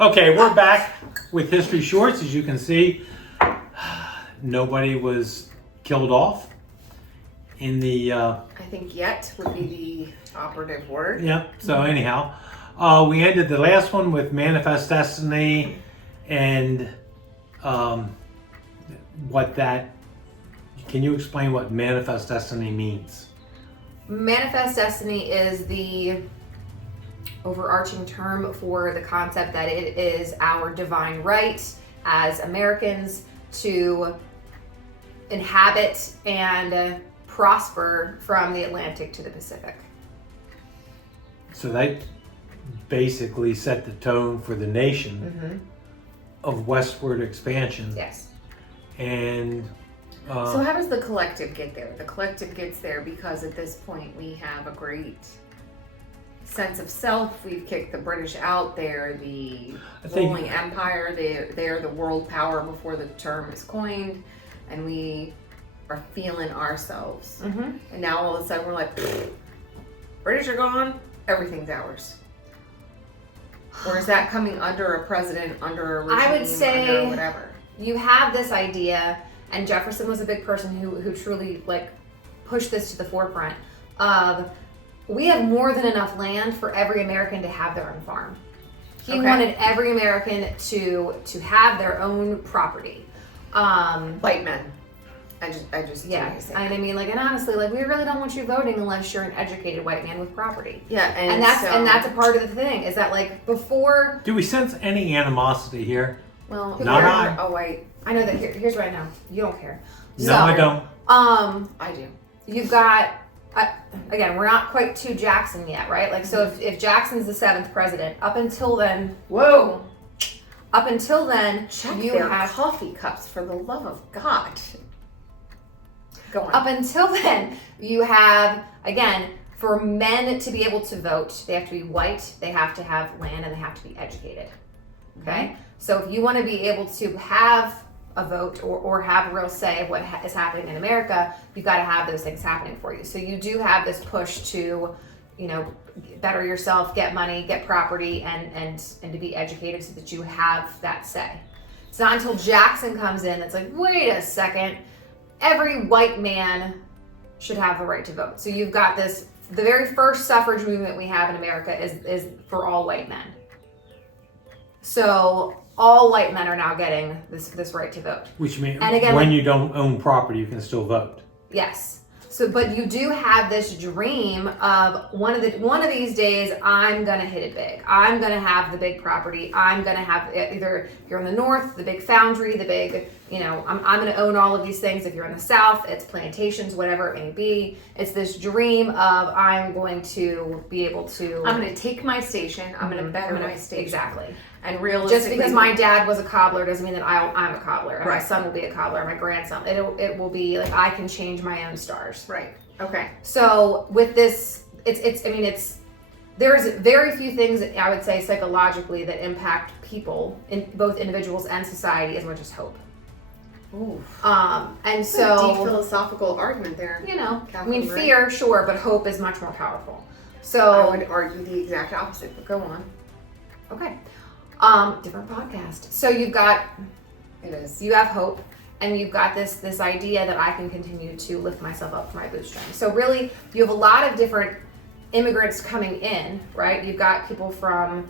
Okay, we're back with History Shorts. As you can see, nobody was killed off in the... I think yet would be the operative word. Yep, so anyhow, we ended the last one with Manifest Destiny and what that... Can you explain what Manifest Destiny means? Manifest Destiny is the overarching term for the concept that it is our divine right as Americans to inhabit and prosper from the Atlantic to the Pacific. So they basically set the tone for the nation of westward expansion. Yes. And So how does the collective get there? The collective gets there because at this point we have a great sense of self. We've kicked the British out. They're the ruling empire. They're the world power before the term is coined. And we are feeling ourselves. And now all of a sudden we're like, British are gone, everything's ours. Or is that coming under a president, under a regime, I would say under whatever? You have this idea, and Jefferson was a big person who truly like pushed this to the forefront of we have more than enough land for every American to have their own farm. He wanted every American to have their own property. White men. I just yeah. I mean, like, and honestly, like, we really don't want you voting unless you're an educated white man with property. Yeah, and that's a part of the thing is that like before. do we sense any animosity here? Well, No. Oh wait, I know that here's what I know. You don't care. No, I don't. I do. You've got. Again, we're not quite to Jackson yet, right? Like, so if Jackson's the 7th president, up until then, Check you their have coffee cups for the love of God. Go on. Up until then, you have, again, for men to be able to vote, they have to be white, they have to have land, and they have to be educated. Okay? So if you want to be able to have a vote or have a real say of what is happening in America, you've got to have those things happening for you. So you do have this push to, you know, better yourself, get money, get property, and to be educated so that you have that say. It's not until Jackson comes in that's like, wait a second, every white man should have the right to vote. So you've got this, the very first suffrage movement we have in America is for all white men. So all white men are now getting this right to vote. Which means and again, when you don't own property, you can still vote. Yes. So, but you do have this dream of one of these days I'm gonna hit it big. I'm gonna have the big property. I'm gonna have either if you're in the north, the big foundry, the big, you know, I'm gonna own all of these things. If you're in the south, it's plantations, whatever it may be. It's this dream of I'm going to be able to. I'm going to take my station. I'm going to better my station. Exactly. And realistically, just because my dad was a cobbler doesn't mean that I'm a cobbler. And right. My son will be a cobbler. My grandson. It will be like I can change my own stars. Right. Okay. So with this, there's very few things that I would say psychologically that impact people, in both individuals and society, as much as hope. Ooh. And so a deep philosophical argument there. You know, Catherine, I mean, fear, sure, but hope is much more powerful. So I would argue the exact opposite. But go on. Okay. Different podcast. So you've got, you have hope, and you've got this idea that I can continue to lift myself up from my bootstraps. So really, you have a lot of different immigrants coming in, right? You've got people from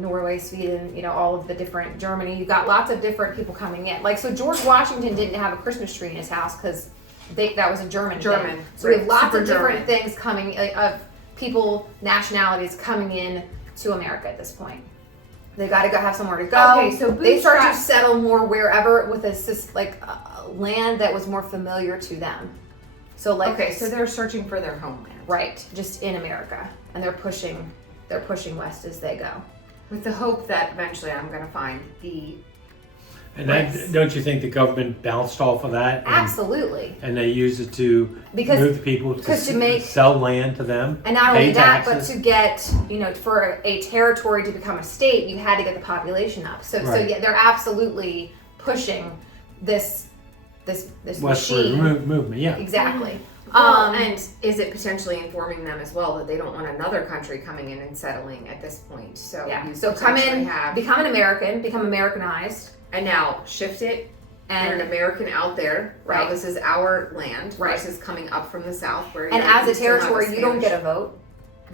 Norway, Sweden, you know, all of the different, Germany. You've got lots of different people coming in. Like, so George Washington didn't have a Christmas tree in his house because that was a German thing. So we have lots of different things coming, of people, nationalities coming in to America at this point. They got to go have somewhere to go. Okay, so they start to settle more wherever with land that was more familiar to them. So like, okay, so they're searching for their homeland, right? Just in America, and they're pushing west as they go, with the hope that eventually I'm going to find the. And then, don't you think the government bounced off of that? Absolutely. And they used it to move the people to sell land to them. And not only that, but to get, you know, for a territory to become a state, you had to get the population up. So yeah, they're absolutely pushing this Westward machine. movement, yeah. Exactly. And is it potentially informing them as well that they don't want another country coming in and settling at this point? So Yeah. you So come potentially in, become an American, become Americanized, and now shift it. And you're an American out there. Right. Now this is our land Right. versus coming up from the south where. and you're, as you a still have territory, you don't Spanish. get a vote.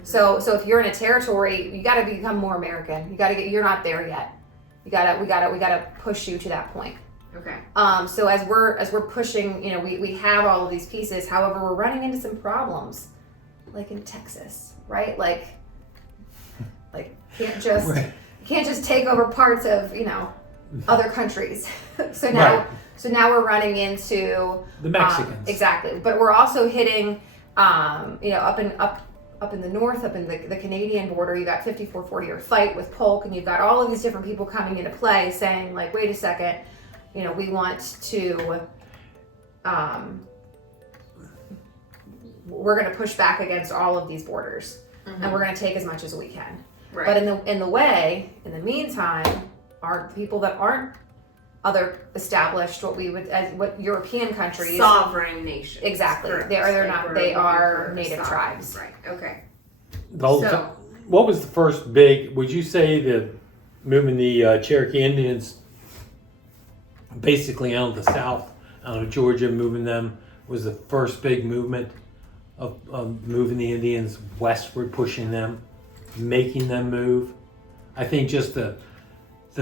So if you're in a territory, you got to become more American. You got to get. You're not there yet. We gotta push you to that point. Okay. So as we're pushing, we have all of these pieces. However, we're running into some problems, like in Texas, right? Like can't just Right. you can't just take over parts of other countries. so now we're running into The Mexicans. exactly, but we're also hitting up in the north, up in the Canadian border. You got 54-40-year fight with Polk, and you've got all of these different people coming into play saying like, wait a second, we want to we're going to push back against all of these borders, and we're going to take as much as we can. Right. But in the meantime, are people that aren't other established, what European countries, sovereign nations. exactly. Correct. They're Like not. we're They looking are for native sovereign. tribes. Right. Okay. What was the first big? Would you say the moving the Cherokee Indians basically out of the south, out of Georgia, moving them was the first big movement of moving the Indians westward, pushing them, making them move? I think just the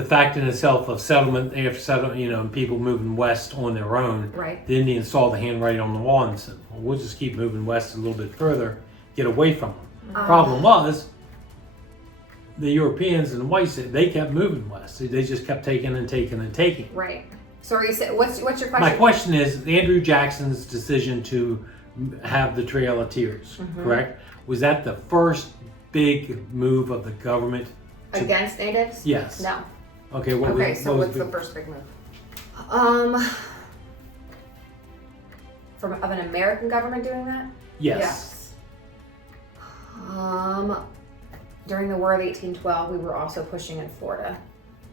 fact in itself of settlement after settlement, and people moving west on their own. Right. The Indians saw the handwriting on the wall and said, well, we'll just keep moving west a little bit further, get away from them. Problem was, the Europeans and the whites, they kept moving west. They just kept taking and taking and taking. Right. So are you saying, what's your question? My question is, Andrew Jackson's decision to have the Trail of Tears, correct? Was that the first big move of the government? Against natives? Yes. No. Okay, So was what's the first big move? Of an American government doing that? Yes. During the War of 1812, we were also pushing in Florida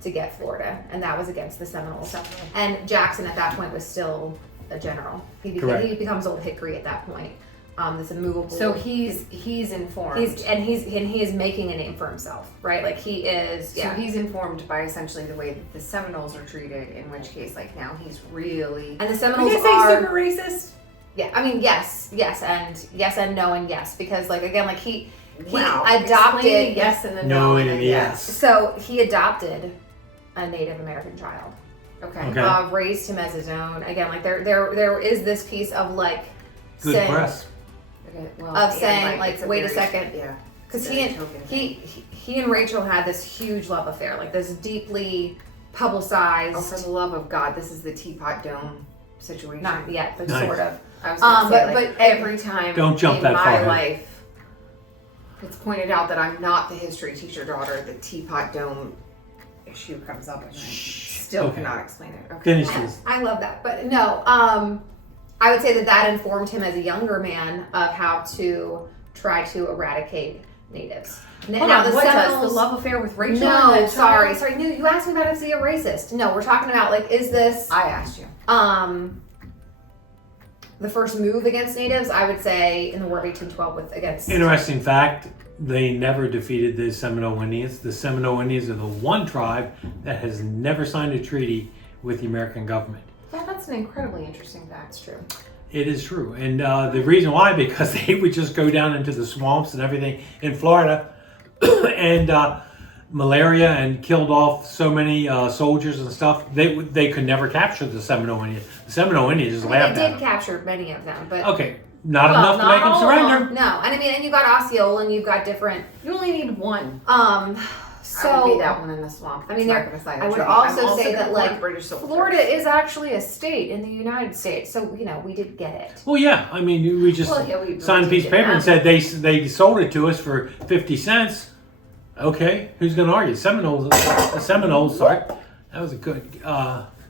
to get Florida, and that was against the Seminoles. And Jackson at that point was still a general. He becomes Old Hickory at that point. This immovable. So he's informed. He is making a name for himself, right? Like he is. Yeah. So he's informed by essentially the way that the Seminoles are treated. In which case, like now he's really. And the Are Seminoles you gonna say super racist? Yeah, I mean yes and no and yes, because like again like he Wow. adopted Explain yes and the No no and and a yes. So he adopted a Native American child. Okay. Okay. Raised him as his own. Again, like there is this piece of like Good saying, press. Okay. Well, of and, saying like it's a wait a very- second, Yeah. because very token thing. he and Rachel had this huge love affair, like this deeply publicized. Oh, for the love of God, this is the Teapot Dome situation. Not yet, but Nice. sort of. I was gonna say, but like, every time Don't jump in that my far ahead. life, it's pointed out that I'm not the history teacher daughter. The Teapot Dome issue comes up, and I still Okay. cannot explain it. Okay. Finish this. I love that, but no. I would say that informed him as a younger man of how to try to eradicate natives. Hold on, what does the love affair with Rachel? No, and the sorry. child? No, you asked me about is he a racist? No, we're talking about like is this I asked you. the first move against natives? I would say in the War of 1812 against. Interesting fact, they never defeated the Seminole Indians. The Seminole Indians are the one tribe that has never signed a treaty with the American government. Yeah, that's an incredibly interesting fact. That's true. It is true. And the reason why, because they would just go down into the swamps and everything in Florida and malaria and killed off so many soldiers and stuff. They could never capture the Seminole Indians. The Seminole Indians just laughed They at did them. capture many of them, but Okay, not enough to make them all of surrender. No, and I mean, and you got Osceola, and you've got different. You only need one. So I would be that one in the swamp. I mean, That's not gonna sign a I would treaty. also I'm say gonna that, like, support British soldiers. Florida is actually a state in the United States, so we did get it. Well, yeah. I mean, we just Well, yeah, we signed a piece of paper and did said they sold it to us for 50 cents. Okay, who's going to argue? Seminoles, sorry. That was a good.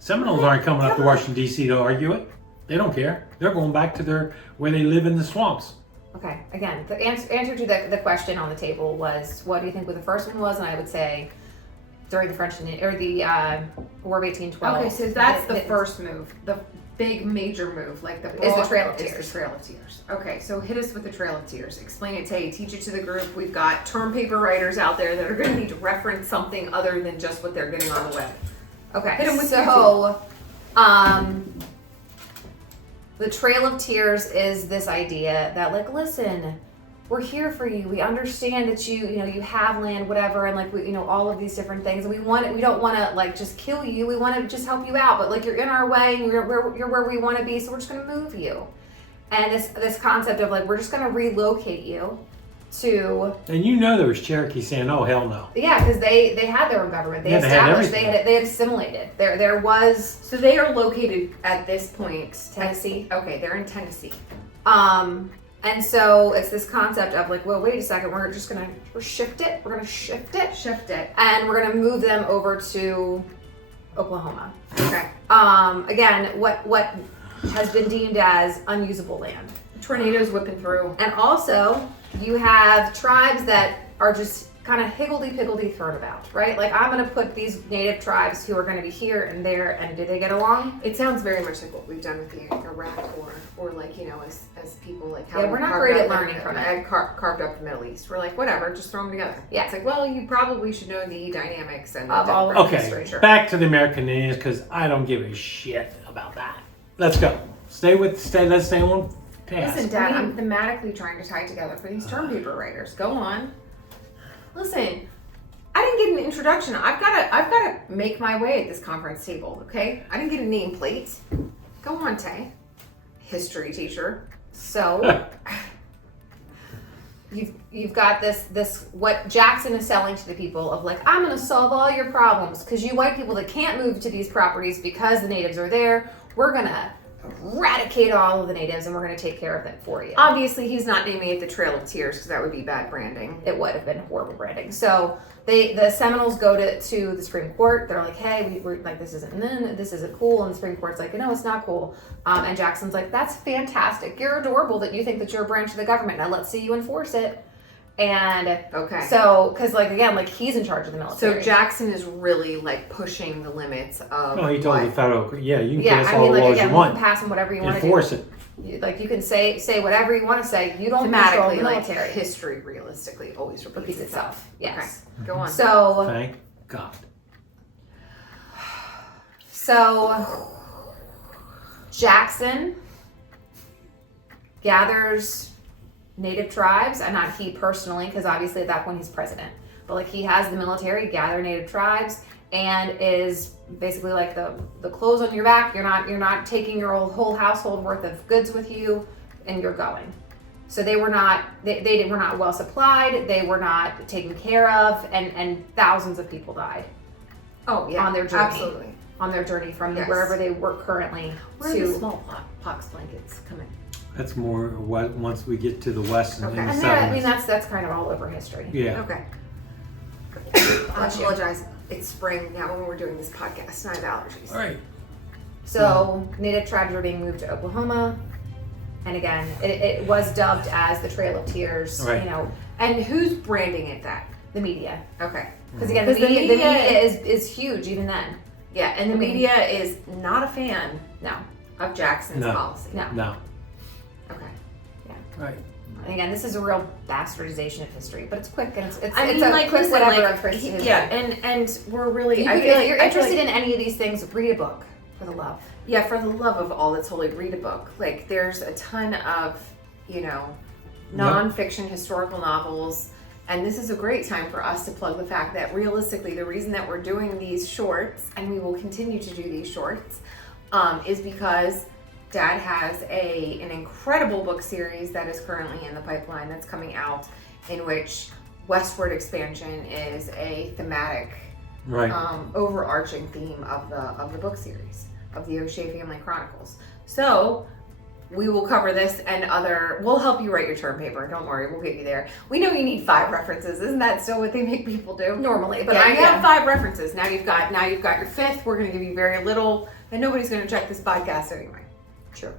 Seminoles aren't coming up to Washington, D.C. to argue it. They don't care. They're going back to where they live in the swamps. Okay, again, the answer to the question on the table was, what do you think the first one was? And I would say during the War of 1812. Okay, so that's the first move. big major move, like the Is the Trail of is Tears. the Trail of Tears. Okay, so hit us with the Trail of Tears. Explain it, Tay. Teach it to the group. We've got term paper writers out there that are going to need to reference something other than just what they're getting on the web. Okay, Hit 'em with so the Trail of Tears is this idea that, like, listen, we're here for you. We understand that you have land, whatever, and like we, all of these different things. And we don't want to like just kill you. We want to just help you out. But like you're in our way, and you're where we want to be, so we're just gonna move you. And this concept of like we're just gonna relocate you to. And there was Cherokee saying, "Oh hell no." Yeah, because they had their own government. They Yeah, they had established. everything. They had assimilated. There was So they are located at this point. Tennessee. Okay, they're in Tennessee. And so it's this concept of like, well, wait a second, we're shift it. We're gonna shift it, Shift it. and we're gonna move them over to Oklahoma. Okay. Again, what has been deemed as unusable land. Tornadoes whipping through. And also, you have tribes that are just kind of higgledy-piggledy thrown about, right? Like, I'm going to put these native tribes who are going to be here and there, and do they get along? It sounds very much like what we've done with the Iraq War, or like, as people like how Yeah, we're not great at learning from it. Carved up the Middle East. We're like, whatever, just throw them together. Yeah. It's like, well, you probably should know the dynamics and Of all of different it. Okay, history. back to the American Indians because I don't give a shit about that. Let's go. Let's stay on task. Listen, Dad, I'm thematically trying to tie it together for these term paper writers. Go on. Listen, I didn't get an introduction. I've gotta make my way at this conference table, okay? I didn't get a nameplate. Go on, Tay. History teacher. So, you've got this what Jackson is selling to the people of like, I'm going to solve all your problems because you white people that can't move to these properties because the natives are there, we're going to eradicate all of the natives and we're going to take care of them for you. Obviously, he's not naming it the Trail of Tears because that would be bad branding. It would have been horrible branding. So the Seminoles go to the Supreme Court. They're like, hey, we're like, this isn't cool. And the Supreme Court's like, no, it's not cool. And Jackson's like, that's fantastic. You're adorable that you think that you're a branch of the government. Now let's see you enforce it. And okay, so because like again, like he's in charge of the military. so Jackson is really like pushing the limits of. No, he told what- the federal, you can Yeah, pass I all mean, the like laws again, you you can want. pass them whatever you want to do. Enforce it. Like you can say whatever you want to say. You don't control Thematically, the like military. history realistically always Repeats itself. Yes. Okay, go on. So Thank God. Jackson gathers native tribes, and not he personally, because obviously at that point he's president. But like he has the military gather native tribes and is basically like the clothes on your back. You're not taking your whole household worth of goods with you, and you're going. So they were not well supplied. They were not taken care of, and thousands of people died Oh yeah, on their journey. absolutely. On their journey from Yes. wherever they were currently Where do the to. smallpox blankets come in? That's more once we get to the West and Okay. in the And that, I mean, settlements. that's kind of all over history. Yeah. Okay. I Bless you. apologize. It's spring now when we're doing this podcast. And I have allergies. All right. So native tribes are being moved to Oklahoma, and again, it was dubbed as the Trail of Tears. Right. And who's branding it that? The media, Okay. because again, Because the the media media is huge even then. Yeah, and the media is not a fan No, of Jackson's No. policy. no. No. Okay. Right. And again, this is a real bastardization of history, but it's quick and it's I it's mean, a like, quick listen, whatever like, of history. yeah, and we're really. If you're interested in any of these things, read a book for the love. Yeah, for the love of all that's holy, read a book. Like, there's a ton of, nonfiction historical novels, and this is a great time for us to plug the fact that realistically, the reason that we're doing these shorts, and we will continue to do these shorts, is because Dad has an incredible book series that is currently in the pipeline that's coming out, in which Westward expansion is a thematic Right. overarching theme of the book series of the O'Shea Family Chronicles. So we will cover this and we'll help you write your term paper. Don't worry, we'll get you there. We know you need 5 references. Isn't that still what they make people do? Normally, but But I you have 5 references. Now you've got your 5th. We're going to give you very little, and nobody's going to check this podcast anyway. True.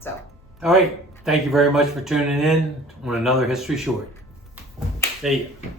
So All right. Thank you very much for tuning in on another History Short. See ya.